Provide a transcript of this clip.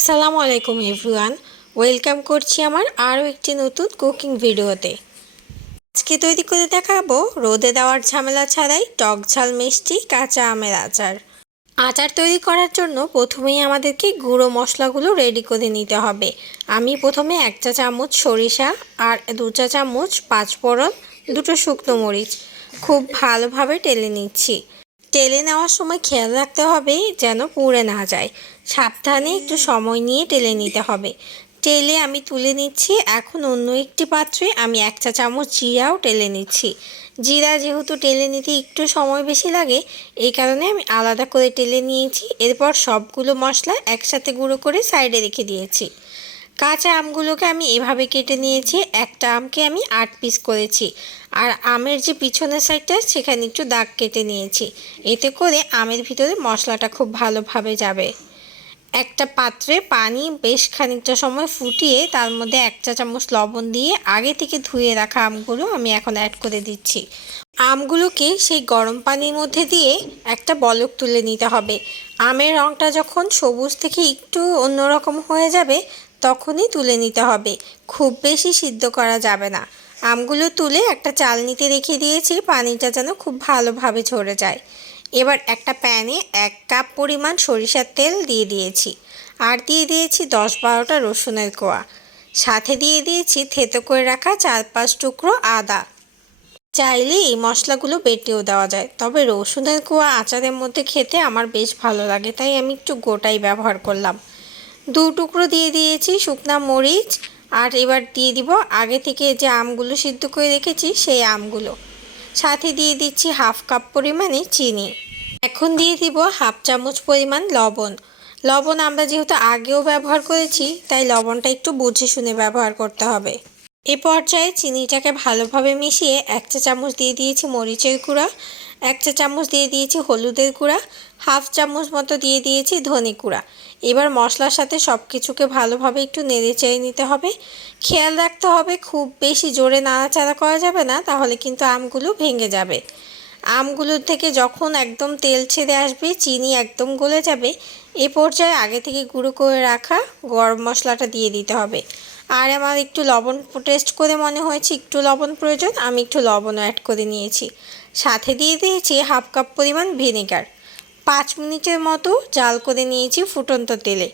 আসসালামু আলাইকুম everyone, welcome করছি আমার আরও একটি নতুন কুকিং ভিডিওতে। আজকে তৈরি করে দেখাবো রোদে দেওয়ার ঝামেলা ছাড়াই টক ঝাল মিষ্টি কাঁচা আমের আচার। আচার তৈরি করার জন্য প্রথমেই আমাদেরকে গুঁড়ো মশলাগুলো রেডি করে নিতে হবে। আমি প্রথমে 1 চা চামচ সরিষা আর 2 চা চামচ পাঁচফোড়ন, 2টো শুকনো মরিচ খুব ভালোভাবে টেলে নিচ্ছি। টেলে নেওয়ার সময় খেয়াল রাখতে হবে যেন পুড়ে না যায়। সাবধানে একটু সময় নিয়ে টেলে নিতে হবে। টেলে আমি তুলে নিচ্ছি। এখন অন্য একটি পাত্রে আমি 1 চা চামচ জিরাও টেলে নিচ্ছি। জিরা যেহেতু টেলে নিতে একটু সময় বেশি লাগে, এই কারণে আমি আলাদা করে টেলে নিয়েছি। এরপর সবগুলো মশলা একসাথে গুঁড়ো করে সাইডে রেখে দিয়েছি। কাঁচা আমগুলোকে আমি এভাবে কেটে নিয়েছি। একটা আমকে আমি 8 পিস করেছি। আর আমের যে পিছনের সাইডটা সেখানে একটু দাগ কেটে নিয়েছি। এতে করে আমের ভিতরে মশলাটা খুব ভালোভাবে যাবে। একটা পাত্রে পানি বেশ খানিকটা সময় ফুটিয়ে তার মধ্যে 1 চা চামচ লবণ দিয়ে আগে থেকে ধুয়ে রাখা আমগুলো আমি এখন অ্যাড করে দিচ্ছি। আমগুলোকে সেই গরম পানির মধ্যে দিয়ে একটা বলক তুলে নিতে হবে। আমের রঙটা যখন সবুজ থেকে একটু অন্যরকম হয়ে যাবে তখনই তুলে নিতে হবে, খুব বেশি সিদ্ধ করা যাবে না। আমগুলো তুলে একটা চালনিতে রেখে দিয়েছি, পানিটা যেন খুব ভালোভাবে ঝরে যায়। এবার একটা প্যানে 1 কাপ পরিমাণ সরিষার তেল দিয়ে দিয়েছি, আর দিয়ে দিয়েছি 10-12টা রসুনের কোয়া। সাথে দিয়ে দিয়েছি থেতো করে রাখা 4-5 টুকরো আদা। চাইলে এই মশলাগুলো বেটেও দেওয়া যায়, তবে রসুনের কোয়া আচারের মধ্যে খেতে আমার বেশ ভালো লাগে, তাই আমি একটু গোটাই ব্যবহার করলাম। 2 টুকরো দিয়ে দিয়েছি শুকনা মরিচ। আর এবার দিয়ে দিব আগে থেকে যে আমগুলো সিদ্ধ করে রেখেছি সেই আমগুলো। সাথে দিয়ে দিচ্ছি 1/2 কাপ পরিমাণে চিনি। এখন দিয়ে দিব 1/2 চামচ পরিমাণ লবণ। লবণ আমরা যেহেতু আগেও ব্যবহার করেছি, তাই লবণটা একটু বুঝে শুনে ব্যবহার করতে হবে। এ পর্যায়ে চিনিটাকে ভালোভাবে মিশিয়ে 1 চা চামচ দিয়ে দিয়েছি মরিচের গুঁড়া, 1 চা চামচ দিয়ে দিয়েছি হলুদের গুঁড়া, 1/2 চামচ মতো দিয়ে দিয়েছি ধনে গুঁড়া। এবার মশলার সাথে সব কিছুকে ভালোভাবে একটু নেড়ে চেড়ে নিতে হবে। খেয়াল রাখতে হবে খুব বেশি জোরে নাড়াচাড়া করা যাবে না, তাহলে কিন্তু আমগুলো ভেঙে যাবে। আমগুলোর থেকে যখন একদম তেল ছেড়ে আসবে, চিনি একদম গলে যাবে, এ পর্যায়ে আগে থেকে গুঁড়ো করে রাখা গরম মশলাটা দিয়ে দিতে হবে। আর আমার একটু লবণ টেস্ট করে মনে হয়েছে একটু লবণ প্রয়োজন, আমি একটু লবণও অ্যাড করে নিয়েছি। সাথে দিয়ে দিয়েছি 1/2 কাপ পরিমাণ ভিনেগার। 5 মিনিটের মতো জাল করে নিয়েছি ফুটন্ত তেলে।